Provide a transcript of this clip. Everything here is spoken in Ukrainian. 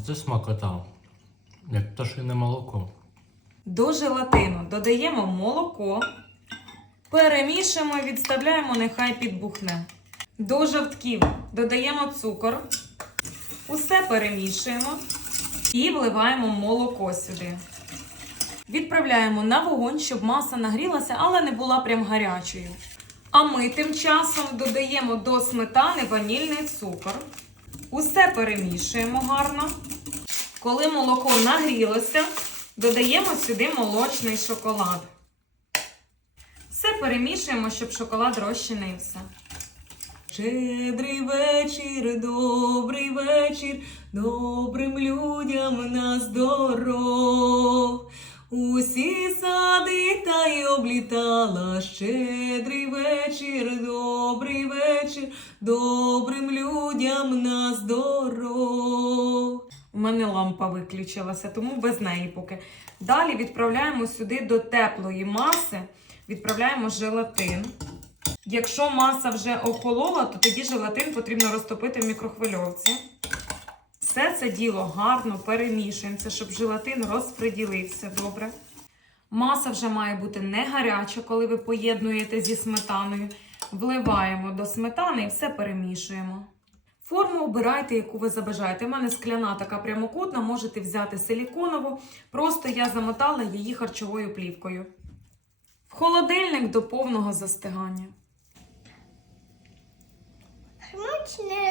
Оце смакота. Як пташине молоко. До желатину додаємо молоко, перемішуємо і відставляємо, нехай підбухне. До жовтків додаємо цукор, усе перемішуємо і вливаємо молоко сюди. Відправляємо на вогонь, щоб маса нагрілася, але не була прям гарячою. А ми тим часом додаємо до сметани ванільний цукор. Усе перемішуємо гарно. Коли молоко нагрілося, додаємо сюди молочний шоколад. Все перемішуємо, щоб шоколад розчинився. Щедрий вечір, добрий вечір, добрим людям на здоров. Усі сади та й облітала. Щедрий вечір, добрий вечір, добрим людям на здоров. У мене лампа виключилася, тому без неї поки. Далі відправляємо сюди до теплої маси, відправляємо желатин. Якщо маса вже охолола, то тоді желатин потрібно розтопити в мікрохвильовці. Все це діло гарно перемішується, щоб желатин розподілився добре. Маса вже має бути не гаряча, коли ви поєднуєте зі сметаною. Вливаємо до сметани і все перемішуємо. Форму обирайте, яку ви забажаєте. У мене скляна така прямокутна, можете взяти силіконову. Просто я замотала її харчовою плівкою. В холодильник до повного застигання. Смачне.